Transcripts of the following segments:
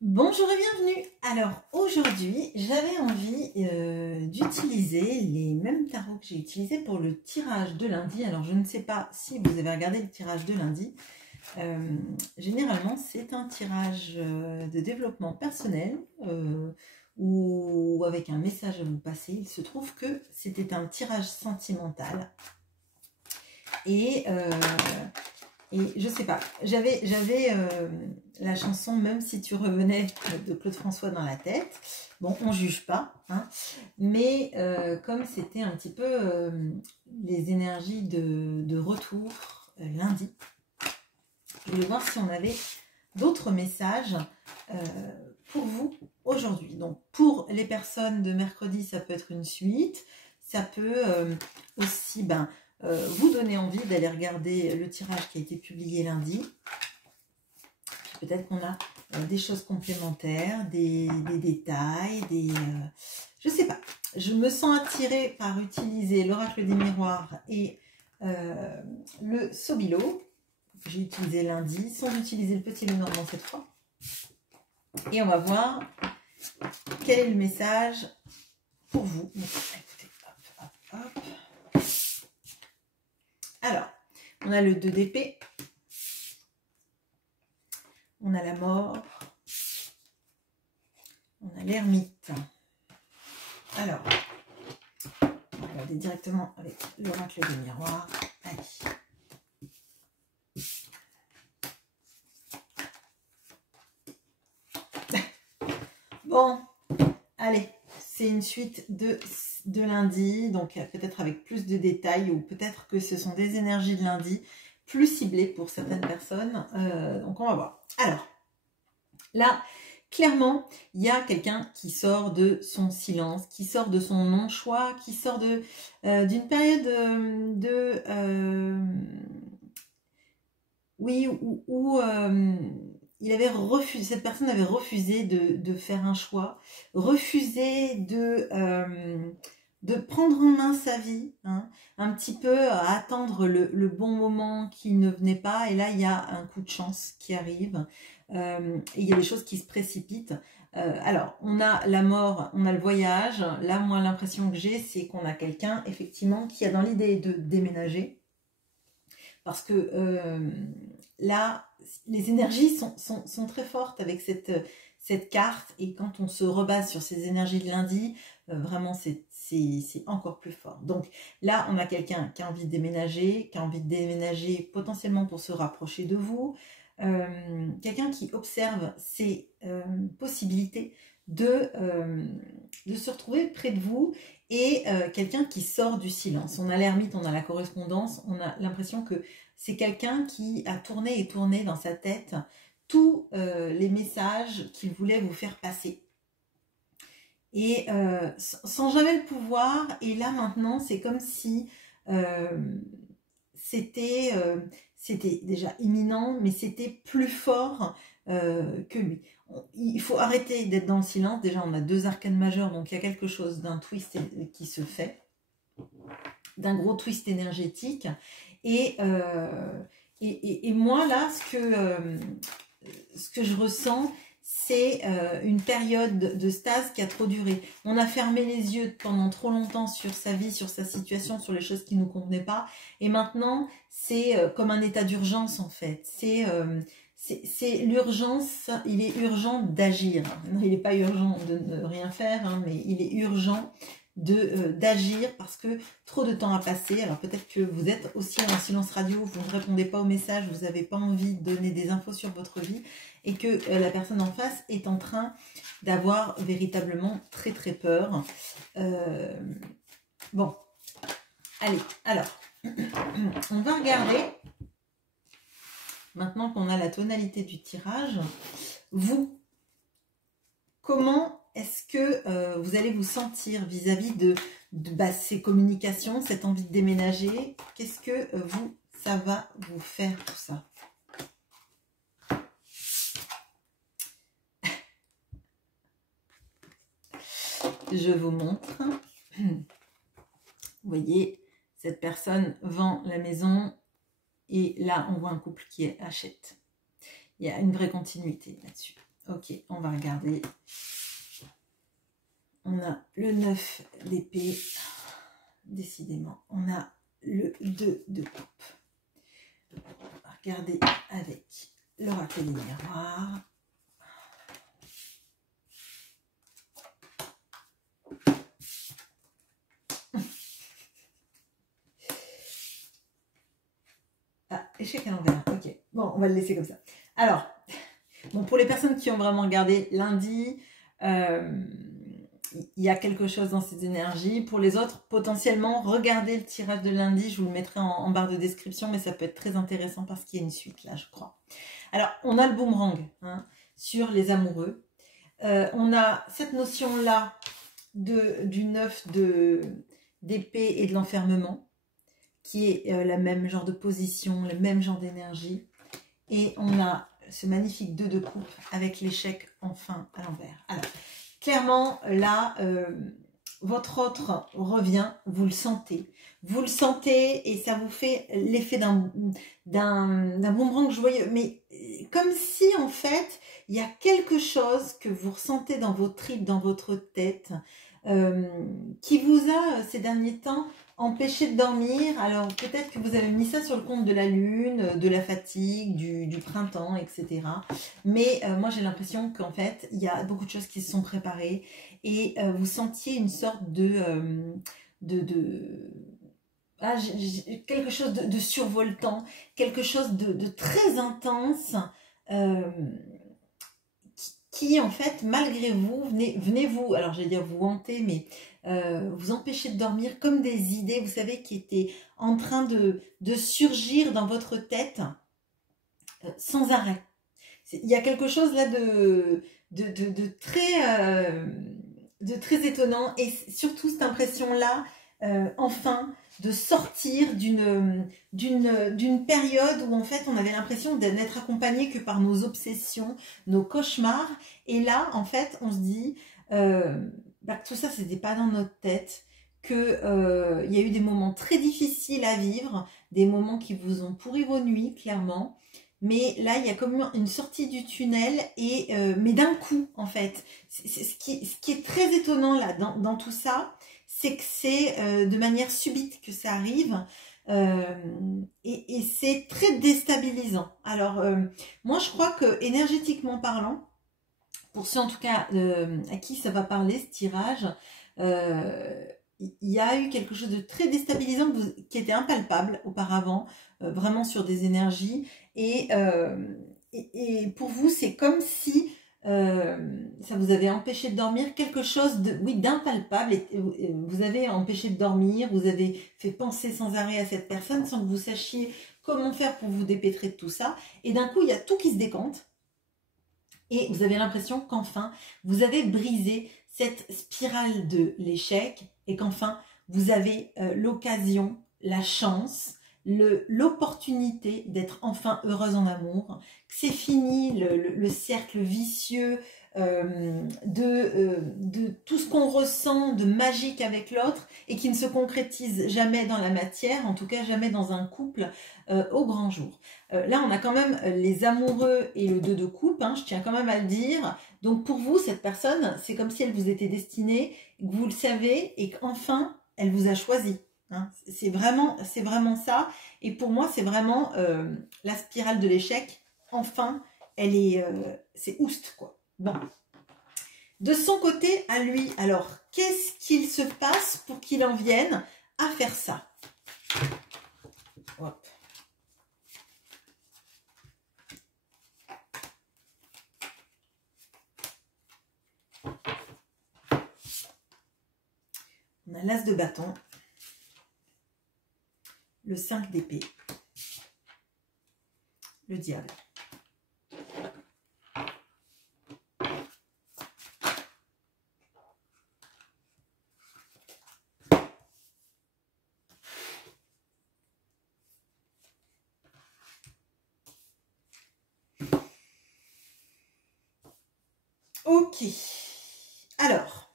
Bonjour et bienvenue. Alors aujourd'hui j'avais envie d'utiliser les mêmes tarots que j'ai utilisés pour le tirage de lundi. Alors je ne sais pas si vous avez regardé le tirage de lundi. Généralement c'est un tirage de développement personnel ou avec un message à vous passer. Il se trouve que c'était un tirage sentimental et je sais pas, j'avais la chanson Même si tu revenais de Claude François dans la tête. Bon, on juge pas, hein, mais comme c'était un petit peu les énergies de retour lundi, je voulais voir si on avait d'autres messages pour vous aujourd'hui. Donc pour les personnes de mercredi, ça peut être une suite, ça peut aussi vous donner envie d'aller regarder le tirage qui a été publié lundi. Peut-être qu'on a des choses complémentaires, des détails, je sais pas. Je me sens attirée par utiliser l'oracle des miroirs et le Sobilo, que j'ai utilisé lundi, sans utiliser le petit Lenormand cette fois. Et on va voir quel est le message pour vous. Donc, écoutez, hop, hop, hop. Alors, on a le 2 d'épée. On a la mort. On a l'ermite. Alors, on va regarder directement avec l'oracle des miroirs. Allez. Bon, allez, c'est une suite de lundi, donc peut-être avec plus de détails, ou peut-être que ce sont des énergies de lundi plus ciblées pour certaines personnes. Donc on va voir. Alors, là, clairement, il y a quelqu'un qui sort de son silence, qui sort de son non-choix, qui sort d'une période oui, où il avait refusé, cette personne avait refusé de faire un choix, refusé de prendre en main sa vie, hein, un petit peu à attendre le bon moment qui ne venait pas. Et là, il y a un coup de chance qui arrive. Et il y a des choses qui se précipitent. Alors, on a la mort, on a le voyage. Là, moi, l'impression que j'ai, c'est qu'on a quelqu'un, effectivement, qui a dans l'idée de déménager. Parce que là, les énergies sont très fortes avec cette carte. Et quand on se rebase sur ces énergies de lundi, vraiment, c'est encore plus fort. Donc là, on a quelqu'un qui a envie de déménager, potentiellement pour se rapprocher de vous. Quelqu'un qui observe ses possibilités de se retrouver près de vous, et quelqu'un qui sort du silence. On a l'ermite, on a la correspondance, on a l'impression que c'est quelqu'un qui a tourné et tourné dans sa tête tous les messages qu'il voulait vous faire passer. Et sans jamais le pouvoir. Et là maintenant, c'est comme si c'était déjà imminent, mais c'était plus fort que lui. Il faut arrêter d'être dans le silence. Déjà, on a 2 arcanes majeures, donc il y a quelque chose d'un twist qui se fait, d'un gros twist énergétique. Et moi, là, ce que je ressens, c'est une période de stase qui a trop duré. On a fermé les yeux pendant trop longtemps sur sa vie, sur sa situation, sur les choses qui ne nous convenaient pas. Et maintenant, c'est comme un état d'urgence, en fait. C'est l'urgence, il est urgent d'agir. Il n'est pas urgent de ne rien faire, hein, mais il est urgent d'agir parce que trop de temps a passé. Alors peut-être que vous êtes aussi en silence radio, vous ne répondez pas aux messages, vous n'avez pas envie de donner des infos sur votre vie, et que la personne en face est en train d'avoir véritablement très très peur. Bon, allez, alors, on va regarder, maintenant qu'on a la tonalité du tirage, vous, comment est-ce que vous allez vous sentir vis-à-vis de ces communications, cette envie de déménager? Qu'est-ce que ça va vous faire tout ça? Je vous montre. Vous voyez, cette personne vend la maison et là, on voit un couple qui achète. Il y a une vraie continuité là-dessus. Ok, on va regarder. On a le 9 d'épée. Décidément, on a le 2 de coupe. On va regarder avec l'oracle des miroirs. Ah, échec à l'envers. Ok, bon, on va le laisser comme ça. Alors, bon, pour les personnes qui ont vraiment regardé lundi, il y a quelque chose dans ces énergies. Pour les autres, potentiellement, regardez le tirage de lundi. Je vous le mettrai en barre de description, mais ça peut être très intéressant parce qu'il y a une suite là, je crois. Alors, on a le boomerang hein, sur les amoureux. On a cette notion-là du 9 d'épée et de l'enfermement, qui est le même genre de position, le même genre d'énergie. Et on a ce magnifique 2 de coupe avec l'échec enfin à l'envers. Alors, clairement, là, votre autre revient, vous le sentez. Vous le sentez et ça vous fait l'effet d'un boomerang joyeux. Mais comme si, en fait, il y a quelque chose que vous ressentez dans vos tripes, dans votre tête, qui vous a, ces derniers temps, empêché de dormir. Alors, peut-être que vous avez mis ça sur le compte de la lune, de la fatigue, du printemps, etc. Mais moi, j'ai l'impression qu'en fait, il y a beaucoup de choses qui se sont préparées et vous sentiez une sorte quelque chose de survoltant, quelque chose de très intense qui en fait, malgré vous, venez vous, alors j'allais dire vous hanter, mais vous empêcher de dormir comme des idées, vous savez, qui étaient en train de surgir dans votre tête sans arrêt. Il y a quelque chose là de très étonnant et surtout cette impression-là, enfin, de sortir d'une période où en fait on avait l'impression d'être accompagné que par nos obsessions, nos cauchemars. Et là, en fait, on se dit que tout ça, c'était pas dans notre tête, que il y a eu des moments très difficiles à vivre, des moments qui vous ont pourri vos nuits, clairement. Mais là, il y a comme une sortie du tunnel, mais d'un coup, en fait. Ce qui est très étonnant là, dans tout ça, c'est que c'est de manière subite que ça arrive. Et c'est très déstabilisant. Alors, moi, je crois que énergétiquement parlant, pour ceux en tout cas à qui ça va parler, ce tirage, il y a eu quelque chose de très déstabilisant qui était impalpable auparavant, vraiment sur des énergies. Et pour vous, c'est comme si ça vous avait empêché de dormir, quelque chose d'impalpable. Vous avez empêché de dormir, vous avez fait penser sans arrêt à cette personne sans que vous sachiez comment faire pour vous dépêtrer de tout ça. Et d'un coup, il y a tout qui se décante. Et vous avez l'impression qu'enfin, vous avez brisé cette spirale de l'échec et qu'enfin, vous avez l'occasion, la chance, l'opportunité d'être enfin heureuse en amour. C'est fini le cercle vicieux de tout ce qu'on ressent de magique avec l'autre et qui ne se concrétise jamais dans la matière, en tout cas jamais dans un couple au grand jour. Là, on a quand même les amoureux et le 2 de coupe, hein, je tiens quand même à le dire. Donc pour vous, cette personne, c'est comme si elle vous était destinée, que vous le savez et qu'enfin, elle vous a choisi. Hein. C'est vraiment ça. Et pour moi, c'est vraiment la spirale de l'échec. Enfin, elle est, c'est oust, quoi. Bon. De son côté, à lui, alors, qu'est-ce qu'il se passe pour qu'il en vienne à faire ça? Hop. On a l'as de bâton, le 5 d'épée, le diable. Ok, alors,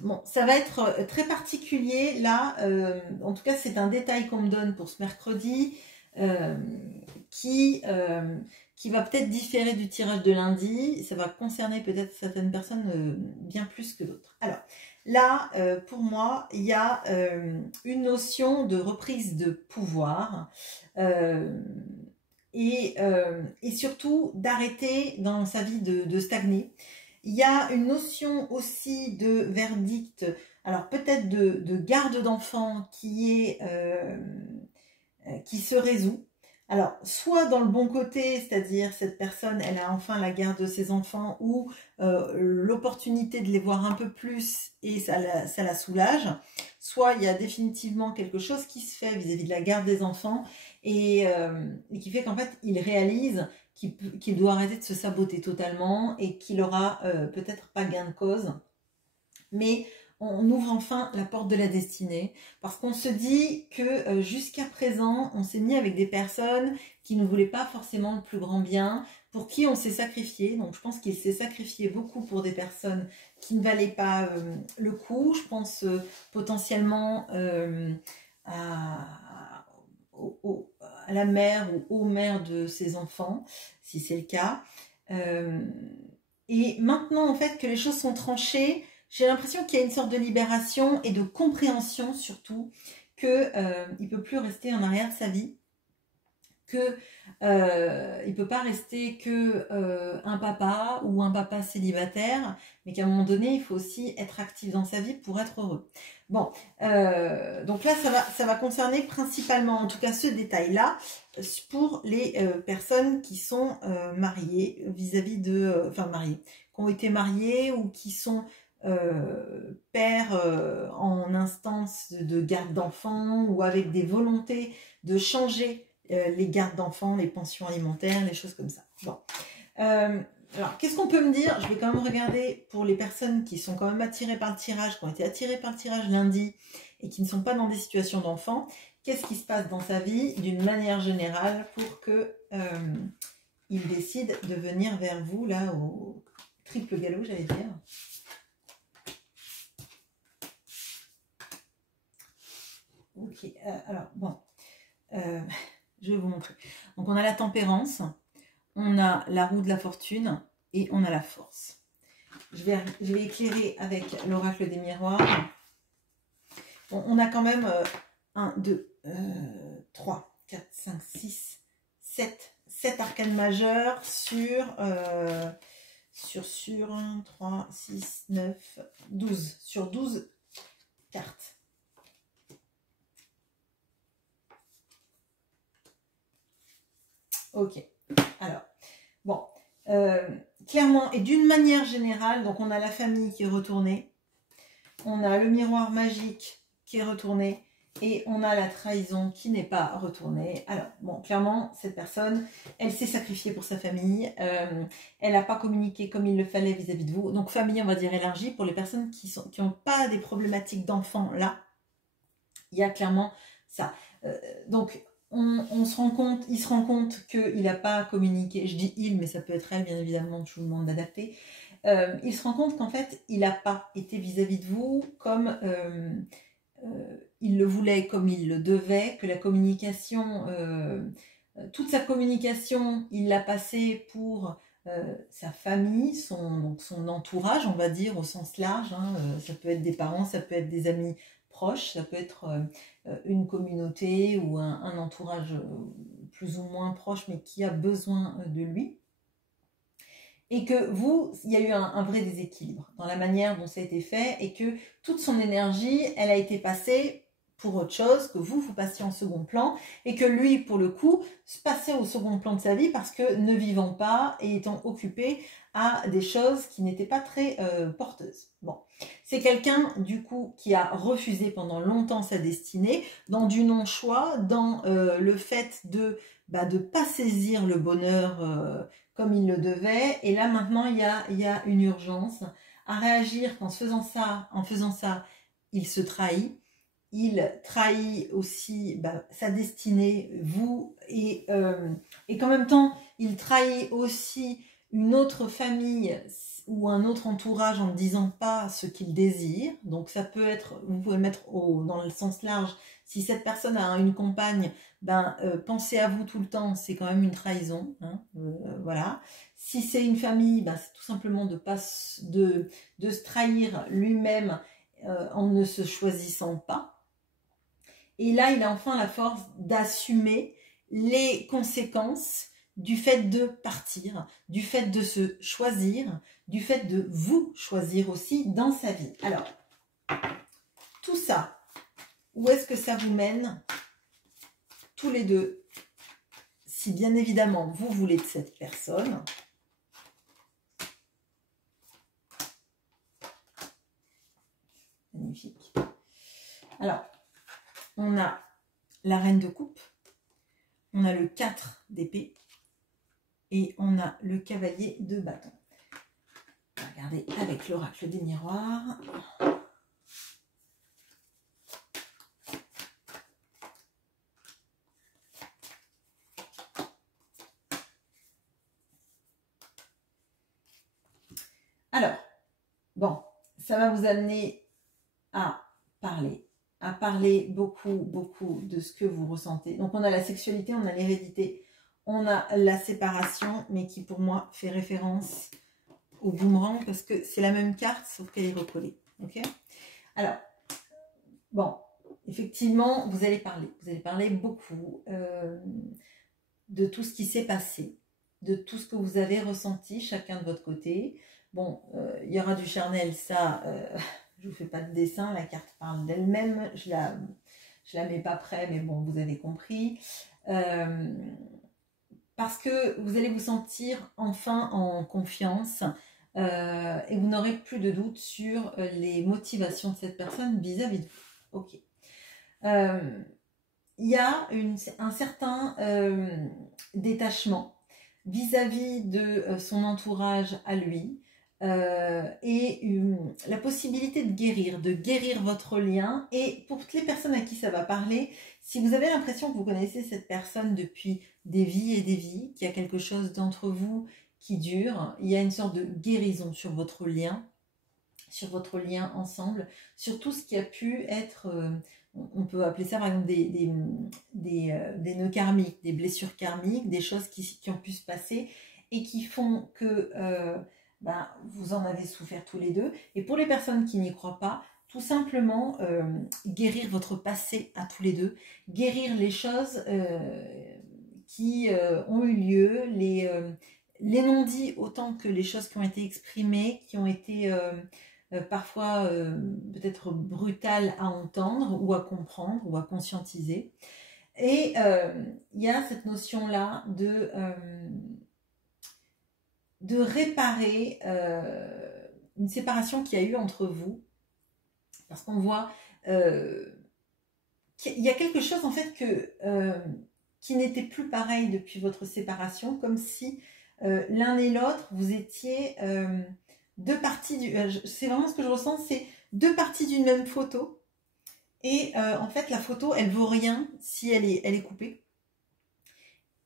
bon, ça va être très particulier là, en tout cas c'est un détail qu'on me donne pour ce mercredi, qui va peut-être différer du tirage de lundi. Ça va concerner peut-être certaines personnes bien plus que d'autres. Alors là, pour moi, il y a une notion de reprise de pouvoir et surtout d'arrêter dans sa vie de stagner. Il y a une notion aussi de verdict, alors peut-être de garde d'enfant qui se résout. Alors, soit dans le bon côté, c'est-à-dire cette personne, elle a enfin la garde de ses enfants ou l'opportunité de les voir un peu plus et ça la soulage. Soit il y a définitivement quelque chose qui se fait vis-à-vis de la garde des enfants et qui fait qu'en fait, il réalise qu'il doit arrêter de se saboter totalement et qu'il aura peut-être pas gain de cause. Mais on ouvre enfin la porte de la destinée parce qu'on se dit que jusqu'à présent, on s'est mis avec des personnes qui ne voulaient pas forcément le plus grand bien, pour qui on s'est sacrifié. Donc je pense qu'il s'est sacrifié beaucoup pour des personnes qui ne valaient pas le coup. Je pense potentiellement à la mère ou aux mères de ses enfants, si c'est le cas. Et maintenant, en fait, que les choses sont tranchées, j'ai l'impression qu'il y a une sorte de libération et de compréhension surtout qu'il ne peut plus rester en arrière de sa vie, qu'il ne peut pas rester que un papa ou un papa célibataire, mais qu'à un moment donné, il faut aussi être actif dans sa vie pour être heureux. Bon, donc là, ça va concerner principalement, en tout cas ce détail-là, pour les personnes qui sont mariées vis-à-vis de... enfin, mariées, qui ont été mariées ou qui sont... père en instance de garde d'enfants ou avec des volontés de changer les gardes d'enfants, les pensions alimentaires, les choses comme ça. Bon. Alors, qu'est-ce qu'on peut me dire? Je vais quand même regarder pour les personnes qui sont quand même attirées par le tirage, qui ont été attirées par le tirage lundi et qui ne sont pas dans des situations d'enfants. Qu'est-ce qui se passe dans sa vie d'une manière générale pour que il décide de venir vers vous, là, au triple galop, j'allais dire. Ok, alors bon, je vais vous montrer. Donc on a la tempérance, on a la roue de la fortune et on a la force. Je vais éclairer avec l'oracle des miroirs. Bon, on a quand même 1, 2, 3, 4, 5, 6, 7 arcanes majeures sur 1, 3, 6, 9, 12, sur 12 cartes. Ok, alors, bon, clairement, et d'une manière générale, donc on a la famille qui est retournée, on a le miroir magique qui est retourné, et on a la trahison qui n'est pas retournée. Alors, bon, clairement, cette personne, elle s'est sacrifiée pour sa famille, elle n'a pas communiqué comme il le fallait vis-à-vis de vous, donc famille, on va dire élargie, pour les personnes qui n'ont pas des problématiques d'enfants, là, il y a clairement ça. Donc, il se rend compte qu'il n'a pas communiqué, je dis il, mais ça peut être elle, bien évidemment, je vous demande d'adapter. Il se rend compte qu'en fait, il n'a pas été vis-à-vis de vous comme il le voulait, comme il le devait, que la communication, toute sa communication, il l'a passée pour sa famille, son entourage, on va dire, au sens large. Hein, ça peut être des parents, ça peut être des amis proches, ça peut être une communauté ou un entourage plus ou moins proche, mais qui a besoin de lui. Et que vous, il y a eu un vrai déséquilibre dans la manière dont ça a été fait et que toute son énergie, elle a été passée pour autre chose, que vous passiez en second plan et que lui, pour le coup, se passait au second plan de sa vie parce que ne vivant pas et étant occupé à des choses qui n'étaient pas très porteuses. Bon, c'est quelqu'un, du coup, qui a refusé pendant longtemps sa destinée, dans du non-choix, dans le fait de pas saisir le bonheur comme il le devait. Et là, maintenant, il y a une urgence à réagir qu'en faisant ça, il se trahit. Il trahit aussi sa destinée, vous, et qu'en même temps, il trahit aussi une autre famille ou un autre entourage en ne disant pas ce qu'il désire. Donc ça peut être, vous pouvez mettre dans le sens large, si cette personne a une compagne, ben pensez à vous tout le temps, c'est quand même une trahison, hein, voilà. Si c'est une famille, ben, c'est tout simplement de se trahir lui-même en ne se choisissant pas. Et là, il a enfin la force d'assumer les conséquences du fait de partir, du fait de se choisir, du fait de vous choisir aussi dans sa vie. Alors, tout ça, où est-ce que ça vous mène tous les deux? Si bien évidemment, vous voulez de cette personne. Magnifique. Alors, on a la reine de coupe, on a le 4 d'épée, et on a le cavalier de bâton. On va regarder avec l'oracle des miroirs. Alors, bon, ça va vous amener à parler beaucoup de ce que vous ressentez. Donc, on a la sexualité, on a l'hérédité, on a la séparation, mais qui pour moi fait référence au boomerang parce que c'est la même carte sauf qu'elle est recollée. Ok. Alors, bon, effectivement, vous allez parler beaucoup de tout ce qui s'est passé, de tout ce que vous avez ressenti chacun de votre côté. Bon, il y aura du charnel, ça, je vous fais pas de dessin, la carte parle d'elle-même, je la mets pas près, mais bon, vous avez compris. Parce que vous allez vous sentir enfin en confiance et vous n'aurez plus de doute sur les motivations de cette personne vis-à-vis de vous. Ok. Il y a un certain détachement vis-à-vis de son entourage à lui et la possibilité de guérir votre lien. Et pour toutes les personnes à qui ça va parler, si vous avez l'impression que vous connaissez cette personne depuis des vies et des vies, qu'il y a quelque chose d'entre vous qui dure, il y a une sorte de guérison sur votre lien ensemble, sur tout ce qui a pu être, on peut appeler ça par exemple des nœuds karmiques, des blessures karmiques, des choses qui ont pu se passer et qui font que vous en avez souffert tous les deux. Et pour les personnes qui n'y croient pas, tout simplement guérir votre passé à tous les deux, guérir les choses qui ont eu lieu, les non-dits autant que les choses qui ont été exprimées, qui ont été parfois peut-être brutales à entendre ou à comprendre ou à conscientiser. Et il y a cette notion-là de réparer une séparation qu'il y a eu entre vous, parce qu'on voit qu'il y a quelque chose en fait qui n'était plus pareil depuis votre séparation, comme si l'un et l'autre vous étiez deux parties c'est vraiment ce que je ressens, c'est deux parties d'une même photo, et en fait la photo elle vaut rien si elle est coupée.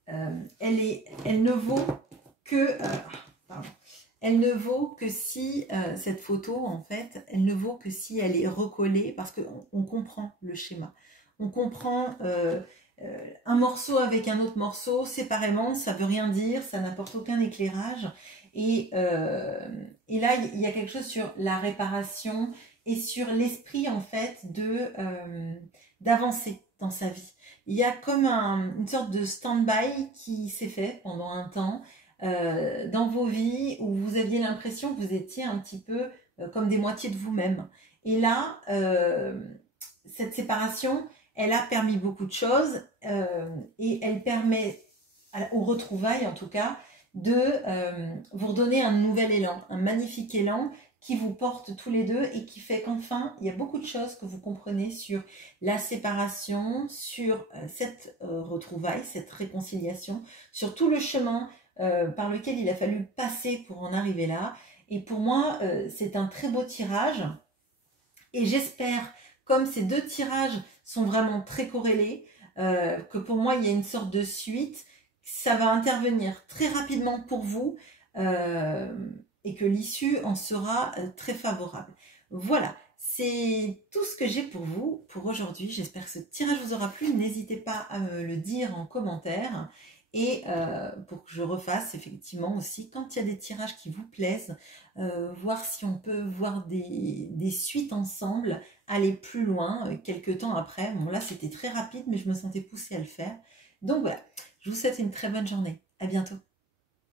Elle ne vaut que elle ne vaut que si cette photo, en fait, elle ne vaut que si elle est recollée, parce qu'on comprend le schéma. On comprend un morceau avec un autre morceau séparément, ça ne veut rien dire, ça n'apporte aucun éclairage. Et là, il y a quelque chose sur la réparation et sur l'esprit, en fait, d'avancer dans sa vie. Il y a comme une sorte de stand-by qui s'est fait pendant un temps dans vos vies où vous aviez l'impression que vous étiez un petit peu comme des moitiés de vous-même. Et là, cette séparation, elle a permis beaucoup de choses et elle permet aux retrouvailles, en tout cas, de vous redonner un nouvel élan, un magnifique élan qui vous porte tous les deux et qui fait qu'enfin, il y a beaucoup de choses que vous comprenez sur la séparation, sur cette retrouvaille, cette réconciliation, sur tout le chemin par lequel il a fallu passer pour en arriver là. Et pour moi, c'est un très beau tirage. Et j'espère, comme ces deux tirages sont vraiment très corrélés, que pour moi, il y a une sorte de suite. Ça va intervenir très rapidement pour vous. et que l'issue en sera très favorable. Voilà, c'est tout ce que j'ai pour vous pour aujourd'hui. J'espère que ce tirage vous aura plu. N'hésitez pas à me le dire en commentaire et pour que je refasse effectivement aussi quand il y a des tirages qui vous plaisent, voir si on peut voir des suites ensemble, aller plus loin quelques temps après. Bon là c'était très rapide mais je me sentais poussée à le faire. Donc voilà, je vous souhaite une très bonne journée. À bientôt.